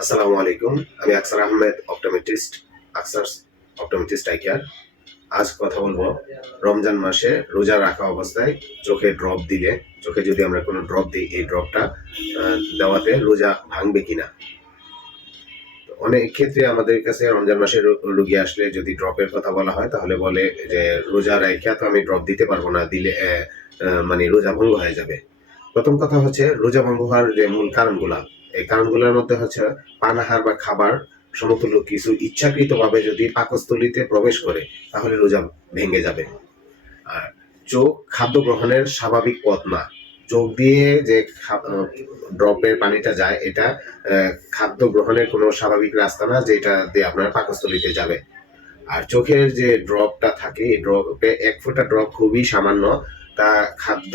আসসালামু আলাইকুম। আমি Aksar Ahmed, optometrist, Aksar's optometrist eye care. আজ কথা বলবো রমজান মাসে রোজা রাখা অবস্থায় চোখে ড্রপ দিলে, চোখে যদি আমরা কোনো ড্রপ দিই, এই ড্রপটা দেওয়াতে রোজা ভাঙবে কিনা। অনেক ক্ষেত্রে আমাদের কাছে রমজান মাসে রোগী আসলে যদি ড্রপের কথা বলা হয়, তাহলে বলে যে রোজা রাইখা তো আমি ড্রপ দিতে পারবো না, দিলে মানে রোজা ভঙ্গ হয়ে যাবে। প্রথম কথা হচ্ছে, রোজা ভঙ্গ হওয়ার যে মূল কারণগুলা, এই কারণগুলোর মধ্যে হচ্ছে পানাহার বা খাবার সমতুল্য কিছু ইচ্ছাকৃতভাবে যদি পাকস্থলীতে প্রবেশ করে, তাহলে রোজা ভেঙে যাবে। আর চোখ খাদ্য গ্রহণের স্বাভাবিক পথ না। চোখ দিয়ে যে ড্রপের পানিটা যায়, এটা খাদ্য গ্রহণের কোনো স্বাভাবিক রাস্তা না, যেটা দিয়ে আপনার পাকস্থলীতে যাবে। আর চোখের যে ড্রপটা থাকে, এই ড্রপে এক ফোঁটা ড্রপ খুবই সামান্য, তা খাদ্য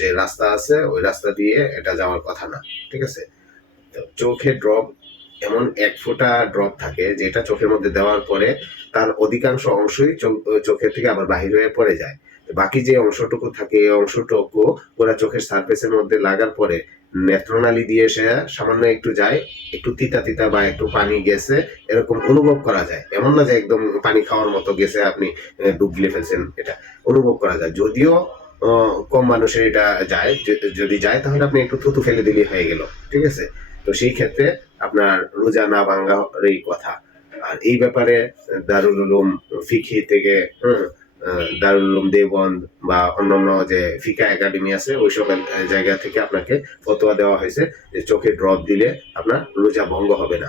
যে রাস্তা আছে ওই রাস্তা দিয়ে এটা যাওয়ার কথা না। ঠিক আছে? তো চোখের ড্রপ এমন এক ফোঁটা ড্রপ থাকে, যেটা চোখের মধ্যে দেওয়ার পরে তার অধিকাংশ অংশই চোখের থেকে আবার বাহির হয়ে পড়ে যায়। বাকি যে অংশটুকু থাকে, এই অংশটুকু পুরো চোখের সারফেসের মধ্যে লাগার পরে নেত্রনালী দিয়ে সে সামান্য একটু যায়, একটু তিতা তিতা বা একটু পানি গেছে এরকম অনুভব করা যায়। এমন না যে একদম পানি খাওয়ার মতো গেছে, আপনি ডুব গিলে ফেলছেন, এটা অনুভব করা যায়। যদিও কম মানুষের এটা যায়, যদি যায় তাহলে আপনি একটু থুতু ফেলে দিলেই হয়ে গেল। ঠিক আছে? তো সেই ক্ষেত্রে আপনার রোজা না ভাঙ্গারই কথা। আর এই ব্যাপারে দারুল উলুম ফিকি থেকে দারুল উলুম দেওবন্দ বা অন্যান্য যে ফিকা একাডেমি আছে, ওইসব জায়গা থেকে আপনাকে ফতোয়া দেওয়া হয়েছে যে চোখে ড্রপ দিলে আপনার রোজা ভঙ্গ হবে না।